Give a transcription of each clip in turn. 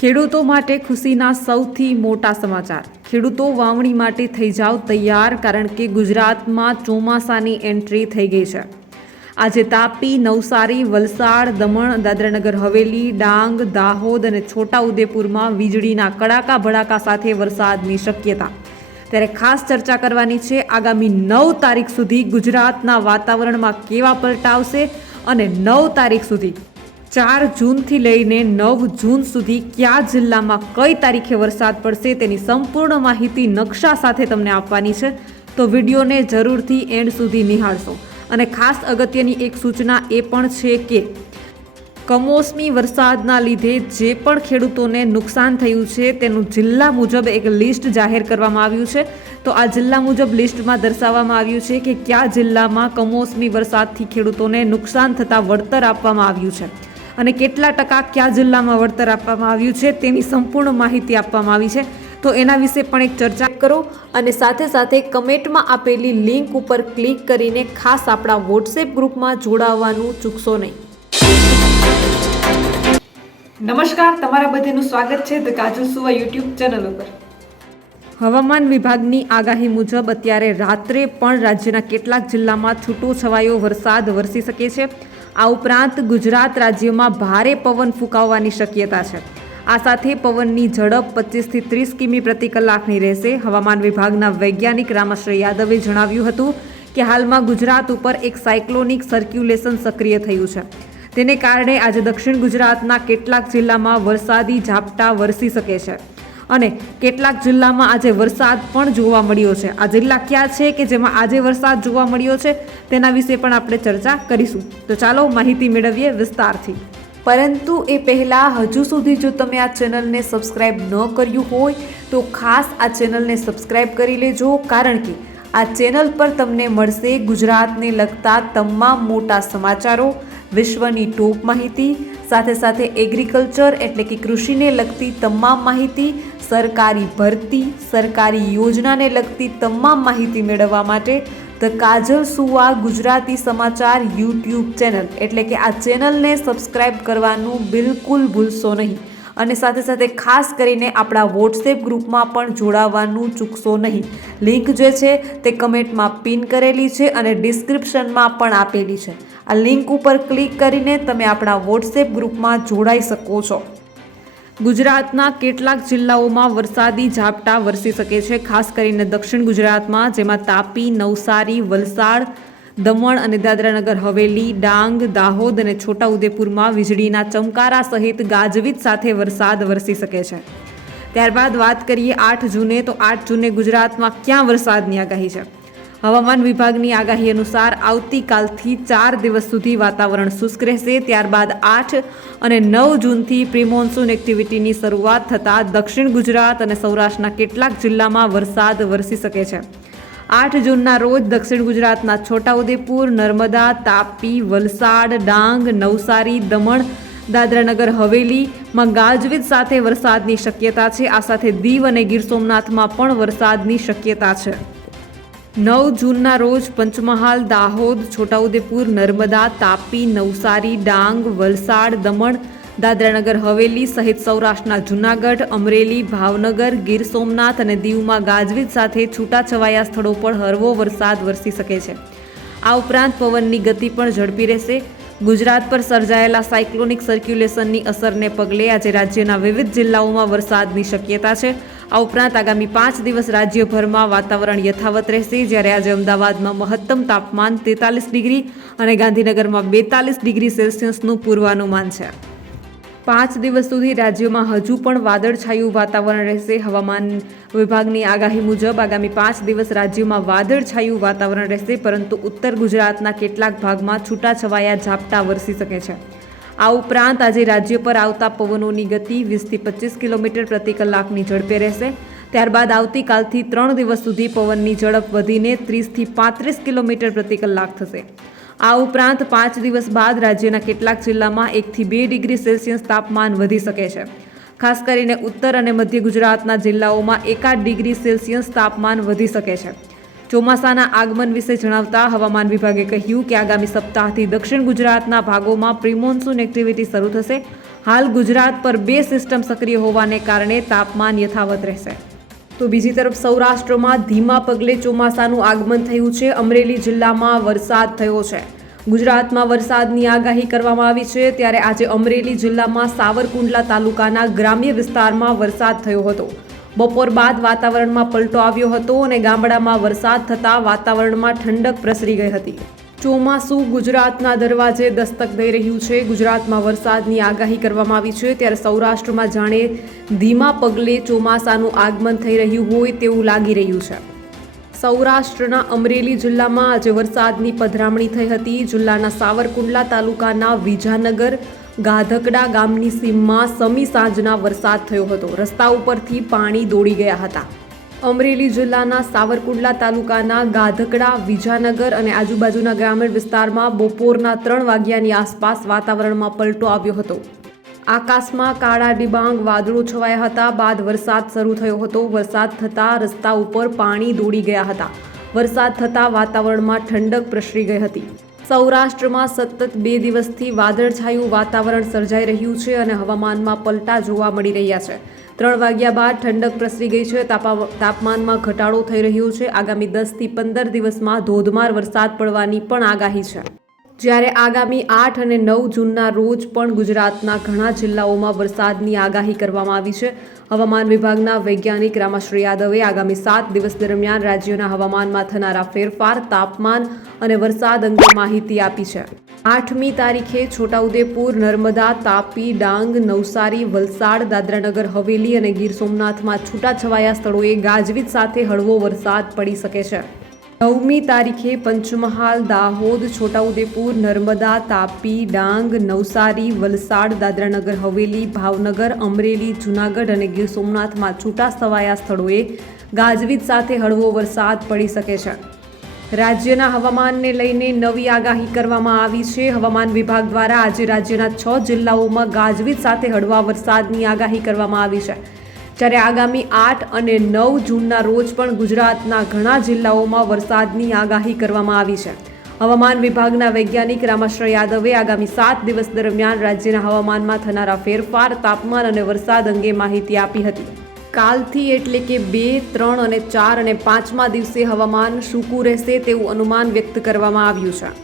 ખેડૂતો માટે ખુશીના સૌથી મોટા સમાચાર। ખેડૂતો વાવણી માટે થઈ જાઓ તૈયાર, કારણ કે ગુજરાતમાં ચોમાસાની એન્ટ્રી થઈ ગઈ છે। આજે તાપી, નવસારી, વલસાડ, દમણ, દાદરાનગર હવેલી, ડાંગ, દાહોદ અને છોટાઉદેપુરમાં વીજળીના કડાકા ભડાકા સાથે વરસાદની શક્યતા। ત્યારે ખાસ ચર્ચા કરવાની છે આગામી 9 તારીખ સુધી ગુજરાતના વાતાવરણમાં કેવા પલટા આવશે અને 9 તારીખ સુધી 4 જૂનથી લઈને 9 જૂન સુધી કયા જિલ્લામાં કઈ તારીખે વરસાદ પડશે તેની સંપૂર્ણ માહિતી નકશા સાથે તમને આપવાની છે। તો વિડીયોને જરૂરથી એન્ડ સુધી નિહાળશો। અને ખાસ અગત્યની એક સૂચના એ પણ છે કે કમોસમી વરસાદના લીધે જે પણ ખેડૂતોને નુકસાન થયું છે તેનું જિલ્લા મુજબ એક લિસ્ટ જાહેર કરવામાં આવ્યું છે। તો આ જિલ્લા મુજબ લિસ્ટમાં દર્શાવવામાં આવ્યું છે કે કયા જિલ્લામાં કમોસમી વરસાદથી ખેડૂતોને નુકસાન થતાં વળતર આપવામાં આવ્યું છે અને કેટલા ટકા કયા જિલ્લામાં વળતર આપવામાં આવ્યું છે તેની સંપૂર્ણ માહિતી આપવામાં આવી છે। તો એના વિશે પણ એક ચર્ચા કરો અને સાથે સાથે કમેન્ટમાં આપેલી લિંક ઉપર ક્લિક કરીને ખાસ આપણા વોટ્સએપ ગ્રુપમાં જોડાવવાનું ચૂકશો નહીં। નમસ્કાર, તમારા બધાનું સ્વાગત છે ધ કાજલ સુવા યુટ્યુબ ચેનલ ઉપર। હવામાન વિભાગની આગાહી મુજબ અત્યારે રાત્રે પણ રાજ્યના કેટલાક જિલ્લામાં છૂટો છવાયો વરસાદ વરસી શકે છે। આ ઉપરાંત ગુજરાત રાજ્યમાં ભારે પવન ફૂંકાવવાની શક્યતા છે। આ સાથે પવનની ઝડપ 25 થી 30 કિમી પ્રતિ કલાકની રહેશે। હવામાન વિભાગના વૈજ્ઞાનિક રામાશ્રય યાદવે જણાવ્યું હતું કે હાલમાં ગુજરાત ઉપર એક સાયક્લોનિક સર્ક્યુલેશન સક્રિય થયું છે। તેને કારણે આજે દક્ષિણ ગુજરાતના કેટલાક જિલ્લામાં વરસાદી ઝાપટા વરસી શકે છે અને કેટલાક જિલ્લામાં આજે વરસાદ પણ જોવા મળ્યો છે। આ જિલ્લા ક્યાં છે કે જેમાં આજે વરસાદ જોવા મળ્યો છે તેના વિશે પણ આપણે ચર્ચા કરીશું। તો ચાલો માહિતી મેળવીએ વિસ્તારથી। પરંતુ એ પહેલાં હજુ સુધી જો તમે આ ચેનલને સબસ્ક્રાઈબ ન કર્યું હોય તો ખાસ આ ચેનલને સબસ્ક્રાઈબ કરી લેજો, કારણ કે આ ચેનલ પર તમને મળશે ગુજરાતને લગતા તમામ મોટા સમાચારો, વિશ્વની ટોપ માહિતી, સાથે સાથે એગ્રીકલ્ચર એટલે કે કૃષિને લગતી તમામ માહિતી, સરકારી ભરતી, સરકારી યોજનાને લગતી તમામ માહિતી મેળવવા માટે ધ કાજલ સુવા ગુજરાતી સમાચાર યુટ્યુબ ચેનલ એટલે કે આ ચેનલને સબસ્ક્રાઈબ કરવાનું બિલકુલ ભૂલશો નહીં અને સાથે સાથે ખાસ કરીને આપણા વોટ્સએપ ગ્રુપમાં પણ જોડાવાનું ચૂકશો નહીં। લિંક જે છે તે કમેન્ટમાં પિન કરેલી છે અને ડિસ્ક્રિપ્શનમાં પણ આપેલી છે। આ લિંક ઉપર ક્લિક કરીને તમે આપણા વોટ્સએપ ગ્રુપમાં જોડાઈ શકો છો। ગુજરાતના કેટલાક જિલ્લાઓમાં વરસાદી ઝાપટા વરસી શકે છે, ખાસ કરીને દક્ષિણ ગુજરાતમાં, જેમાં તાપી, નવસારી, વલસાડ, દમણ અને દાદરાનગર હવેલી, ડાંગ, દાહોદ અને છોટાઉદેપુરમાં વીજળીના ચમકારા સહિત ગાજવીજ સાથે વરસાદ વરસી શકે છે। ત્યારબાદ વાત કરીએ 8 જૂને। તો 8 જૂને ગુજરાતમાં ક્યાં વરસાદની આગાહી છે? હવામાન વિભાગની આગાહી અનુસાર આવતીકાલથી 4 દિવસ સુધી વાતાવરણ શુષ્ક રહેશે। ત્યારબાદ 8 અને 9 જૂનથી પ્રી-મોન્સૂન એક્ટિવિટીની શરૂઆત થતાં દક્ષિણ ગુજરાત અને સૌરાષ્ટ્રના કેટલાક જિલ્લામાં વરસાદ વરસી શકે છે। 8 જૂનના રોજ દક્ષિણ ગુજરાતના છોટાઉદેપુર, નર્મદા, તાપી, વલસાડ, ડાંગ, નવસારી, દમણ, દાદરાનગર હવેલીમાં ગાજવીજ સાથે વરસાદની શક્યતા છે। આ સાથે દીવ અને ગીર સોમનાથમાં પણ વરસાદની શક્યતા છે। 9 જૂનના રોજ પંચમહાલ, દાહોદ, છોટાઉદેપુર, નર્મદા, તાપી, નવસારી, ડાંગ, વલસાડ, દમણ, દાદરાનગર હવેલી સહિત સૌરાષ્ટ્રના જૂનાગઢ, અમરેલી, ભાવનગર, ગીર સોમનાથ અને દીવમાં ગાજવીજ સાથે છૂટાછવાયા સ્થળો પર હળવો વરસાદ વરસી શકે છે। આ ઉપરાંત પવનની ગતિ પણ ઝડપી રહેશે। ગુજરાત પર સર્જાયેલા સાયક્લોનિક સર્ક્યુલેશનની અસરને પગલે આજે રાજ્યના વિવિધ જિલ્લાઓમાં વરસાદની શક્યતા છે। આ ઉપરાંત આગામી 5 દિવસ રાજ્યભરમાં વાતાવરણ યથાવત રહેશે, જ્યારે આજે અમદાવાદમાં મહત્તમ તાપમાન 43 ડિગ્રી અને ગાંધીનગરમાં 42 ડિગ્રી સેલ્સિયસનું પૂર્વાનુમાન છે। 5 દિવસ સુધી રાજ્યમાં હજુ પણ વાદળછાયું વાતાવરણ રહેશે। હવામાન વિભાગની આગાહી મુજબ આગામી 5 દિવસ રાજ્યમાં વાદળછાયું વાતાવરણ રહેશે, પરંતુ ઉત્તર ગુજરાતના કેટલાક ભાગમાં છૂટાછવાયા ઝાપટા વરસી શકે છે। આ ઉપરાંત આજે રાજ્ય પર આવતા પવનોની ગતિ 20 થી 25 કિલોમીટર પ્રતિ કલાકની ઝડપે રહેશે। ત્યારબાદ આવતીકાલથી 3 દિવસ સુધી પવનની ઝડપ વધીને 30 થી 35 કિલોમીટર પ્રતિ કલાક થશે। આ ઉપરાંત 5 દિવસ બાદ રાજ્યના કેટલાક જિલ્લામાં 1 થી 2 ડિગ્રી સેલ્સિયસ તાપમાન વધી શકે છે। ખાસ કરીને ઉત્તર અને મધ્ય ગુજરાતના જિલ્લાઓમાં 1 ડિગ્રી સેલ્સિયસ તાપમાન વધી શકે છે। ચોમાસાના આગમન વિશે જણાવતા હવામાન વિભાગે કહ્યું કે આગામી સપ્તાહથી દક્ષિણ ગુજરાતના ભાગોમાં પ્રી મોન્સૂન એક્ટિવિટી શરૂ થશે। હાલ ગુજરાત પર 2 સિસ્ટમ સક્રિય હોવાને કારણે તાપમાન યથાવત રહેશે. તો બીજી તરફ સૌરાષ્ટ્રમાં ધીમા પગલે ચોમાસાનું આગમન થયું છે. અમરેલી જિલ્લામાં વરસાદ થયો છે. ગુજરાતમાં વરસાદની આગાહી કરવામાં આવી છે, ત્યારે આજે અમરેલી જિલ્લામાં સાવરકુંડલા તાલુકાના ગ્રામ્ય વિસ્તારમાં વરસાદ થયો હતો. બપોર બાદ વાતાવરણમાં પલટો આવ્યો હતો અને ગામડામાં વરસાદ થતાં વાતાવરણમાં ઠંડક પ્રસરી ગઈ હતી. ચોમાસું ગુજરાતના દરવાજે દસ્તક દઈ રહ્યું છે. ગુજરાતમાં વરસાદની આગાહી કરવામાં આવી છે, ત્યારે સૌરાષ્ટ્રમાં જાણે ધીમા પગલે ચોમાસાનું આગમન થઈ રહ્યું હોય તેવું લાગી રહ્યું છે. સૌરાષ્ટ્રના અમરેલી જિલ્લામાં આજે વરસાદની પધરામણી થઈ હતી. જિલ્લાના સાવરકુંડલા તાલુકાના વિજાનગર ગાધકડા ગામની સીમમાં સમી સાંજના વરસાદ થયો હતો. રસ્તા ઉપરથી પાણી દોડી ગયા હતા. અમરેલી જિલ્લાના સાવરકુંડલા તાલુકાના ગાધકડા, વિજાનગર અને આજુબાજુના ગ્રામીણ વિસ્તારમાં બપોરના 3 વાગ્યાની આસપાસ વાતાવરણમાં પલટો આવ્યો હતો. આકાશમાં કાળા ડિબાંગ વાદળો છવાયા હતા. બાદ વરસાદ શરૂ થયો હતો. વરસાદ થતાં રસ્તા ઉપર પાણી દોડી ગયા હતા. વરસાદ થતાં વાતાવરણમાં ઠંડક પ્રસરી ગઈ હતી. સૌરાષ્ટ્રમાં સતત 2 દિવસથી વાદળછાયું વાતાવરણ સર્જાઈ રહ્યું છે અને હવામાનમાં પલટા જોવા મળી રહ્યા છે. 3 વાગ્યા બાદ ઠંડક પ્રસરી ગઈ છે. તાપમાનમાં ઘટાડો થઈ રહ્યો છે. આગામી 10 થી 15 દિવસમાં ધોધમાર વરસાદ પડવાની પણ આગાહી છે. જ્યારે આગામી 8 અને 9 જૂનના રોજ પણ ગુજરાતના ઘણા જિલ્લાઓમાં વરસાદની આગાહી કરવામાં આવી છે. હવામાન વિભાગના વૈજ્ઞાનિક રામાશ્રી યાદવે આગામી 7 દિવસ દરમિયાન રાજ્યના હવામાનમાં થનારા ફેરફાર, તાપમાન અને વરસાદ અંગે માહિતી આપી છે. 8મી તારીખે છોટાઉદેપુર, નર્મદા, તાપી, ડાંગ, નવસારી, વલસાડ, દાદરાનગર હવેલી અને ગીર સોમનાથમાં છૂટાછવાયા સ્થળોએ ગાજવીજ સાથે હળવો વરસાદ પડી શકે છે. 9મી તારીખે પંચમહાલ, દાહોદ, છોટાઉદેપુર, નર્મદા, તાપી, ડાંગ, નવસારી, વલસાડ, દાદરાનગર હવેલી, ભાવનગર, અમરેલી, જૂનાગઢ અને ગીર સોમનાથમાં છૂટાછવાયા સ્થળોએ ગાજવીજ સાથે હળવો વરસાદ પડી શકે છે. રાજ્યના હવામાનને લઈને નવી આગાહી કરવામાં આવી છે. હવામાન વિભાગ દ્વારા આજે રાજ્યના 6 જિલ્લાઓમાં ગાજવીજ સાથે હળવા વરસાદની આગાહી કરવામાં આવી છે. જ્યારે આગામી 8 અને 9 જૂનના રોજ પણ ગુજરાતના ઘણા જિલ્લાઓમાં વરસાદની આગાહી કરવામાં આવી છે. હવામાન વિભાગના વૈજ્ઞાનિક રામાશ્રી યાદવે આગામી 7 દિવસ દરમિયાન રાજ્યના હવામાનમાં થનારા ફેરફાર, તાપમાન અને વરસાદ અંગે માહિતી આપી હતી. કાલથી એટલે કે 2, 3 અને 4 અને 5મા દિવસે હવામાન સૂકું રહેશે તેવું અનુમાન વ્યક્ત કરવામાં આવ્યું છે.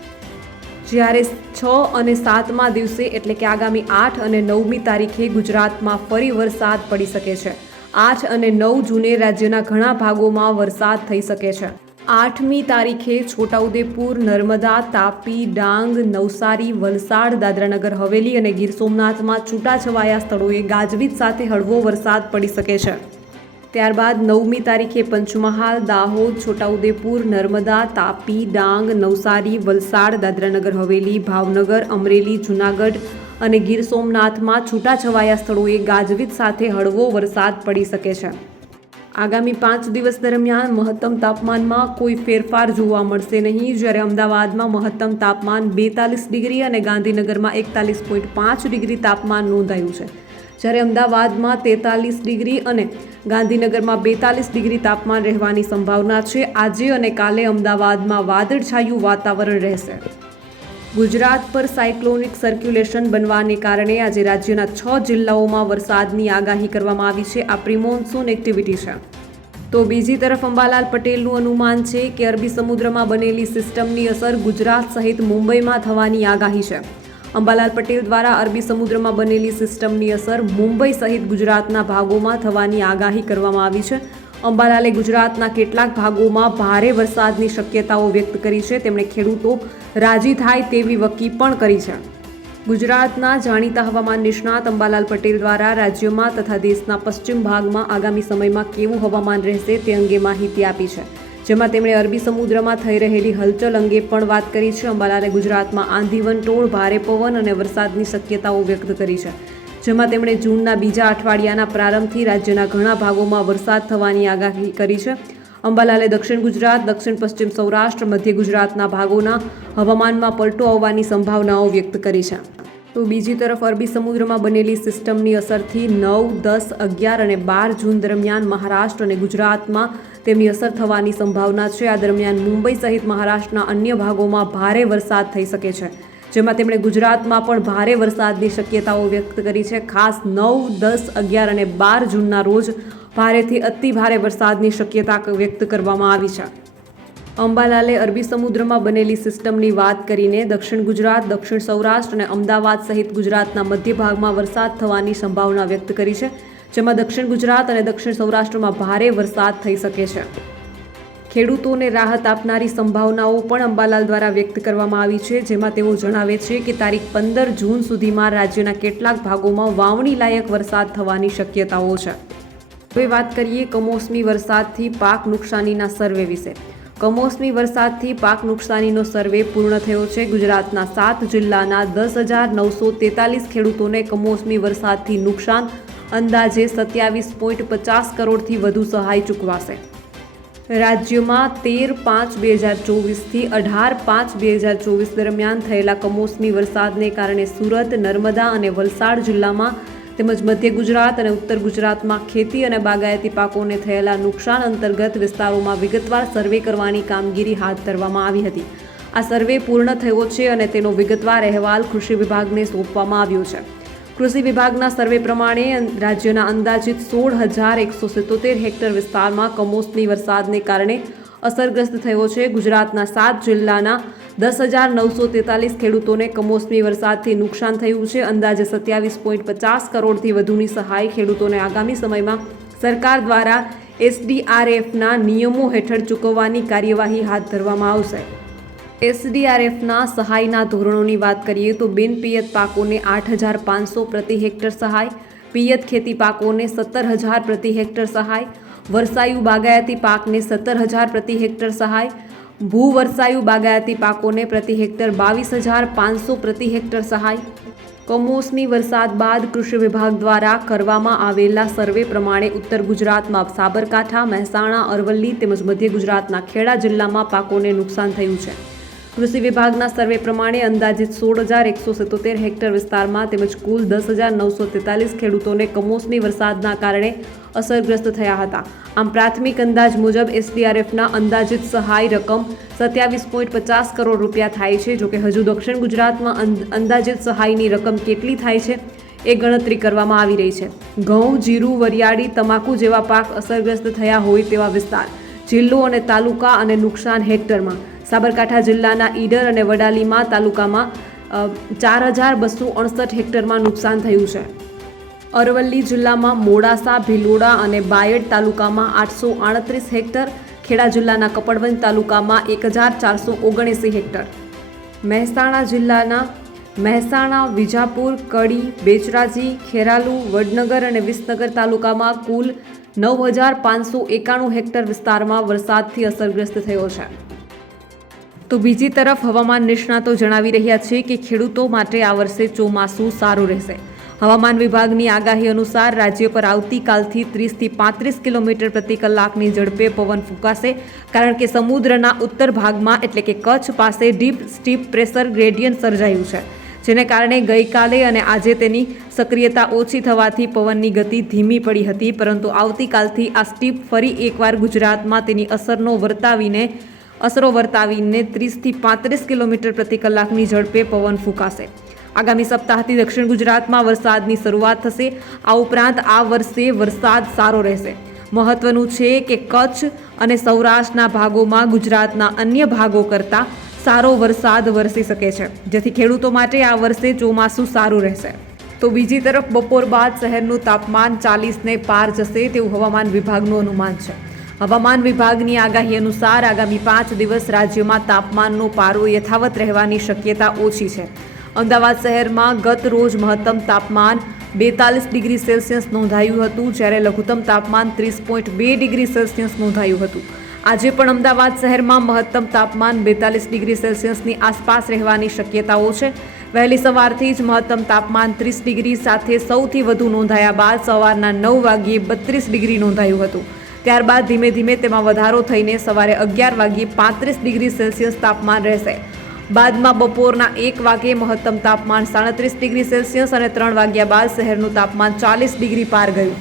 જ્યારે 6 અને 7મા દિવસે એટલે કે આગામી 8 અને 9મી તારીખે ગુજરાતમાં ફરી વરસાદ પડી શકે છે. 8 અને 9 જૂને રાજ્યના ઘણા ભાગોમાં વરસાદ થઈ શકે છે. 8મી તારીખે છોટાઉદેપુર, નર્મદા, તાપી, ડાંગ, નવસારી, વલસાડ, દાદરાનગર હવેલી અને ગીર સોમનાથમાં છૂટાછવાયા સ્થળોએ ગાજવીજ સાથે હળવો વરસાદ પડી શકે છે. ત્યારબાદ 9મી તારીખે પંચમહાલ, દાહોદ, છોટાઉદેપુર, નર્મદા, તાપી, ડાંગ, નવસારી, વલસાડ, દાદરાનગર હવેલી, ભાવનગર, અમરેલી, જૂનાગઢ અને ગીર સોમનાથમાં છૂટાછવાયા સ્થળોએ ગાજવીજ સાથે હળવો વરસાદ પડી શકે છે. આગામી 5 દિવસ દરમિયાન મહત્તમ તાપમાનમાં કોઈ ફેરફાર જોવા મળશે નહીં. જ્યારે અમદાવાદમાં મહત્તમ તાપમાન 42 ડિગ્રી અને ગાંધીનગરમાં 41.5 ડિગ્રી તાપમાન નોંધાયું છે. જ્યારે અમદાવાદમાં 43 ડિગ્રી અને ગાંધીનગરમાં 42 ડિગ્રી તાપમાન રહેવાની સંભાવના છે. આજે અને કાલે અમદાવાદમાં વાદળછાયું વાતાવરણ રહેશે. ગુજરાત પર સાયક્લોનિક સર્ક્યુલેશન બનવાને કારણે આજે રાજ્યના 6 જિલ્લાઓમાં વરસાદની આગાહી કરવામાં આવી છે. આ પ્રિમોન્સૂન એક્ટિવિટી છે. તો બીજી તરફ અંબાલાલ પટેલનું અનુમાન છે કે અરબી સમુદ્રમાં બનેલી સિસ્ટમની અસર ગુજરાત સહિત મુંબઈમાં થવાની આગાહી છે. અંબાલાલ પટેલ દ્વારા અરબી સમુદ્રમાં બનેલી સિસ્ટમની અસર મુંબઈ સહિત ગુજરાતના ભાગોમાં થવાની આગાહી કરવામાં આવી છે. અંબાલાલે ગુજરાતના કેટલાક ભાગોમાં ભારે વરસાદની શક્યતાઓ વ્યક્ત કરી છે. તેમણે ખેડૂતો રાજી થાય તેવી વકી પણ કરી છે. ગુજરાતના જાણીતા હવામાન નિષ્ણાત અંબાલાલ પટેલ દ્વારા રાજ્યમાં તથા દેશના પશ્ચિમ ભાગમાં આગામી સમયમાં કેવું હવામાન રહેશે તે અંગે માહિતી આપી છે. જેમાં તેમણે અરબી સમુદ્રમાં થઈ રહેલી હલચલ અંગે પણ વાત કરી છે. અંબાલાલે ગુજરાતમાં આંધી, વંટોળ, ભારે પવન અને વરસાદની શક્યતાઓ વ્યક્ત કરી છે. જેમાં તેમણે જૂનના બીજા અઠવાડિયાના પ્રારંભથી રાજ્યના ઘણા ભાગોમાં વરસાદ થવાની આગાહી કરી છે. અંબાલાલે દક્ષિણ ગુજરાત, દક્ષિણ પશ્ચિમ સૌરાષ્ટ્ર, મધ્ય ગુજરાતના ભાગોના હવામાનમાં પલટો આવવાની સંભાવનાઓ વ્યક્ત કરી છે. તો બીજી તરફ અરબી સમુદ્રમાં બનેલી સિસ્ટમની અસરથી 9, 10, 11 અને 12 જૂન દરમિયાન મહારાષ્ટ્ર અને ગુજરાતમાં તેમની અસર થવાની સંભાવના છે. આ દરમિયાન મુંબઈ સહિત મહારાષ્ટ્રના અન્ય ભાગોમાં ભારે વરસાદ થઈ શકે છે. જેમાં તેમણે ગુજરાતમાં પણ ભારે વરસાદની શક્યતાઓ વ્યક્ત કરી છે. ખાસ 9, 10, 11 અને 12 જૂનના રોજ ભારેથી અતિ ભારે વરસાદની શક્યતા વ્યક્ત કરવામાં આવી છે. અંબાલાલે અરબી સમુદ્રમાં બનેલી સિસ્ટમની વાત કરીને દક્ષિણ ગુજરાત, દક્ષિણ સૌરાષ્ટ્ર અને અમદાવાદ સહિત ગુજરાતના મધ્ય ભાગમાં વરસાદ થવાની સંભાવના વ્યક્ત કરી છે, જેમાં દક્ષિણ ગુજરાત અને દક્ષિણ સૌરાષ્ટ્રમાં ભારે વરસાદ થઈ શકે છે. ખેડૂતોને રાહત આપનારી સંભાવનાઓ પણ અંબાલાલ દ્વારા વ્યક્ત કરવામાં આવી છે, જેમાં તેઓ જણાવે છે કે તારીખ 15 જૂન સુધીમાં રાજ્યના કેટલાક ભાગોમાં વાવણી લાયક વરસાદ થવાની શક્યતાઓ છે. હવે વાત કરીએ કમોસમી વરસાદથી પાક નુકસાનીના સર્વે વિશે. કમોસમી વરસાદથી પાક નુકસાનીનો સર્વે પૂર્ણ થયો છે. ગુજરાતના 7 જિલ્લાના 10,943 ખેડૂતોને કમોસમી વરસાદથી નુકસાન અંદાજે 27.50 કરોડથી વધુ સહાય ચૂકવાશે. રાજ્યમાં 13/5/2024 થી 18/5/2024 દરમિયાન થયેલા કમોસમી વરસાદને કારણે સુરત, નર્મદા અને વલસાડ જિલ્લામાં તેમજ મધ્ય ગુજરાત અને ઉત્તર ગુજરાતમાં ખેતી અને બાગાયતી પાકોને થયેલા નુકસાન અંતર્ગત વિસ્તારોમાં વિગતવાર સર્વે કરવાની કામગીરી હાથ ધરવામાં આવી હતી. આ સર્વે પૂર્ણ થયો છે અને તેનો વિગતવાર અહેવાલ કૃષિ વિભાગને સોંપવામાં આવ્યો છે. કૃષિ વિભાગના સર્વે પ્રમાણે રાજ્યના અંદાજિત 16,177 હેક્ટર વિસ્તારમાં કમોસમી વરસાદને કારણે અસરગ્રસ્ત થયો છે. ગુજરાતના 7 જિલ્લાના 10,943 ખેડૂતોને કમોસમી વરસાદથી નુકસાન થયું છે. અંદાજે 27.50 કરોડથી વધુની સહાય ખેડૂતોને આગામી સમયમાં સરકાર દ્વારા SDRFના નિયમો હેઠળ ચૂકવવાની કાર્યવાહી હાથ ધરવામાં આવશે. SDRFના સહાયના ધોરણોની વાત કરીએ તો બિનપિયત પાકોને 8,500 પ્રતિ હેક્ટર સહાય, પિયત ખેતી પાકોને 17,000 પ્રતિ હેક્ટર સહાય, વરસાયુ બાગાયતી પાકને 17,000 પ્રતિ હેક્ટર સહાય, ભૂવરસાયુ બાગાયતી પાકોને પ્રતિ હેક્ટર 22,500 પ્રતિ હેક્ટર સહાય. કમોસમી વરસાદ બાદ કૃષિ વિભાગ દ્વારા કરવામાં આવેલા સર્વે પ્રમાણે ઉત્તર ગુજરાતમાં સાબરકાંઠા, મહેસાણા, અરવલ્લી તેમજ મધ્ય ગુજરાતના ખેડા જિલ્લામાં પાકોને નુકસાન થયું છે. કૃષિ વિભાગના સર્વે પ્રમાણે અંદાજિત 16,177 હેક્ટર વિસ્તારમાં તેમજ કુલ 10,943 ખેડૂતોને કમોસમી વરસાદના કારણે અસરગ્રસ્ત થયા હતા. આમ પ્રાથમિક અંદાજ મુજબ SDRFના અંદાજિત સહાય રકમ 27.50 કરોડ રૂપિયા થાય છે. જોકે હજુ દક્ષિણ ગુજરાતમાં અંદાજિત સહાયની રકમ કેટલી થાય છે એ ગણતરી કરવામાં આવી રહી છે. ઘઉં, જીરું, વરિયાળી, તમાકુ જેવા પાક અસરગ્રસ્ત થયા હોય તેવા વિસ્તાર, જિલ્લો અને તાલુકા અને નુકસાન હેક્ટરમાં સાબરકાંઠા જિલ્લાના ઈડર અને વડાલીમાં તાલુકામાં 4,268 હેક્ટરમાં નુકસાન થયું છે. અરવલ્લી જિલ્લામાં મોડાસા, ભિલોડા અને બાયડ તાલુકામાં 838 હેક્ટર, ખેડા જિલ્લાના કપડવંજ તાલુકામાં 1,479 હેક્ટર, મહેસાણા જિલ્લાના મહેસાણા, વિજાપુર, કડી, બેચરાજી, ખેરાલુ, વડનગર અને વિસનગર તાલુકામાં કુલ 9,591 હેક્ટર વિસ્તારમાં વરસાદથી અસરગ્રસ્ત થયો છે. તો બીજી તરફ હવામાન નિષ્ણાતો જણાવી રહ્યા છે કે ખેડૂતો માટે આ વર્ષે ચોમાસું સારું રહેશે. હવામાન વિભાગની આગાહી અનુસાર રાજ્ય પર આવતીકાલથી 30 થી 35 કિલોમીટર પ્રતિ કલાકની ઝડપે પવન ફૂંકાશે, કારણ કે સમુદ્રના ઉત્તર ભાગમાં એટલે કે કચ્છ પાસે ડીપ સ્ટીપ પ્રેશર ગ્રેડિયન્ટ સર્જાયું છે, જેને કારણે ગઈકાલે અને આજે તેની સક્રિયતા ઓછી થવાથી પવનની ગતિ ધીમી પડી હતી. પરંતુ આવતીકાલથી આ સ્ટીપ ફરી એકવાર ગુજરાતમાં તેની અસરો વર્તાવીને 30 થી 35 કિલોમીટર પ્રતિ કલાકની ઝડપે પવન ફૂંકાશે. આગામી સપ્તાહથી દક્ષિણ ગુજરાતમાં વરસાદની શરૂઆત થશે. આ ઉપરાંત આ વર્ષે વરસાદ સારો રહેશે. મહત્વનું છે કે કચ્છ અને સૌરાષ્ટ્રના ભાગોમાં ગુજરાતના અન્ય ભાગો કરતાં સારો વરસાદ વરસી શકે છે, જેથી ખેડૂતો માટે આ વર્ષે ચોમાસું સારું રહેશે. તો બીજી તરફ બપોર બાદ શહેરનું તાપમાન 40ને પાર જશે તેવું હવામાન વિભાગનું અનુમાન છે. હવામાન વિભાગની આગાહી અનુસાર આગામી 5 દિવસ રાજ્યમાં તાપમાનનો પારો યથાવત રહેવાની શક્યતા ઓછી છે. અમદાવાદ શહેરમાં ગત રોજ મહત્તમ તાપમાન 42 ડિગ્રી સેલ્સિયસ નોંધાયું હતું, જ્યારે લઘુત્તમ તાપમાન 30.2 ડિગ્રી સેલ્સિયસ નોંધાયું હતું. આજે પણ અમદાવાદ શહેરમાં મહત્તમ તાપમાન 42 ડિગ્રી સેલ્સિયસની આસપાસ રહેવાની શક્યતાઓ છે. વહેલી સવારથી જ મહત્તમ તાપમાન 30 ડિગ્રી સાથે સૌથી વધુ નોંધાયા બાદ સવારના 9 વાગ્યે 32 ડિગ્રી નોંધાયું હતું. ત્યારબાદ ધીમે ધીમે તેમાં વધારો થઈને સવારે 11 વાગ્યે 35 ડિગ્રી સેલ્સિયસ તાપમાન રહેશે. બાદમાં બપોરના 1 વાગ્યે મહત્તમ તાપમાન 37 ડિગ્રી સેલ્સિયસ અને 3 વાગ્યા બાદ શહેરનું તાપમાન 40 ડિગ્રી પાર ગયું.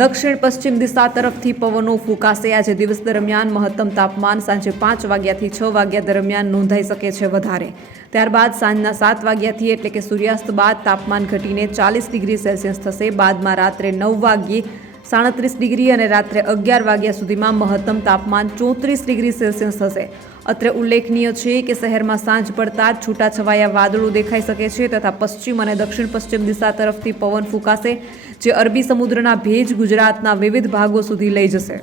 દક્ષિણ પશ્ચિમ દિશા તરફથી પવનો ફૂંકાશે. આજે દિવસ દરમિયાન મહત્તમ તાપમાન સાંજે 5 વાગ્યાથી 6 વાગ્યા દરમિયાન નોંધાઈ શકે છે વધારે. ત્યારબાદ સાંજના 7 વાગ્યાથી એટલે કે સૂર્યાસ્ત બાદ તાપમાન ઘટીને 40 ડિગ્રી સેલ્સિયસ થશે. બાદમાં રાત્રે 9 વાગ્યે 37 ડિગ્રી અને રાત્રે 11 વાગ્યા સુધીમાં મહત્તમ તાપમાન 34 ડિગ્રી સેલ્સિયસ થશે. અત્રે ઉલ્લેખનીય છે કે શહેરમાં સાંજ પડતા જ છૂટાછવાયા વાદળો દેખાઈ શકે છે તથા પશ્ચિમ અને દક્ષિણ પશ્ચિમ દિશા તરફથી પવન ફૂંકાશે, જે અરબી સમુદ્રના ભેજ ગુજરાતના વિવિધ ભાગો સુધી લઈ જશે.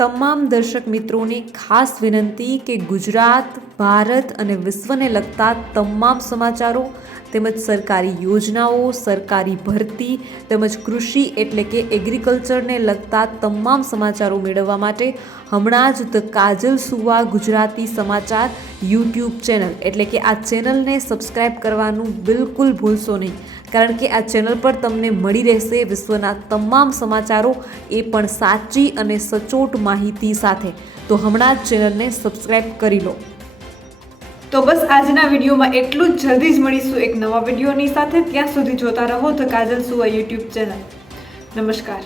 તમામ દર્શક મિત્રોને ખાસ વિનંતી કે ગુજરાત, ભારત અને વિશ્વને લગતા તમામ સમાચારો તેમજ સરકારી યોજનાઓ, સરકારી ભરતી તેમજ કૃષિ એટલે કે એગ્રીકલ્ચરને લગતા તમામ સમાચારો મેળવવા માટે હમણાં જ ધ કાજલ સુવા ગુજરાતી સમાચાર યુટ્યુબ ચેનલ એટલે કે આ ચેનલને સબસ્ક્રાઈબ કરવાનું બિલકુલ ભૂલશો નહીં, કારણ કે આ ચેનલ પર તમને મળી રહેશે વિશ્વના તમામ સમાચારો, એ પણ સાચી અને સચોટ માહિતી સાથે. તો હમણાં જ ચેનલને સબસ્ક્રાઈબ કરી લો. તો બસ આજના વિડીયોમાં એટલું જ. જલ્દી જ મળીશું એક નવા વિડીયોની સાથે. ત્યાં સુધી જોતા રહો ધ કાજલ સુવા યુટ્યુબ ચેનલ. નમસ્કાર.